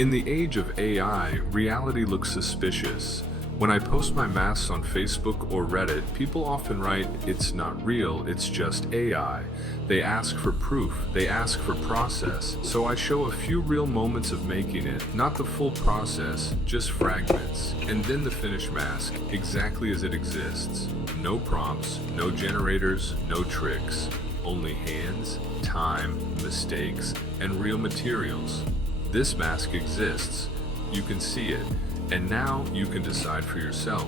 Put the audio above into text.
In the age of AI, reality looks suspicious. When I post my masks on Facebook or Reddit, people often write, "It's not real, it's just AI." They ask for proof, they ask for process, so I show a few real moments of making it, not the full process, just fragments. And then the finished mask, exactly as it exists. No prompts, no generators, no tricks. Only hands, time, mistakes, and real materials. This mask exists. You can see it. And now you can decide for yourself.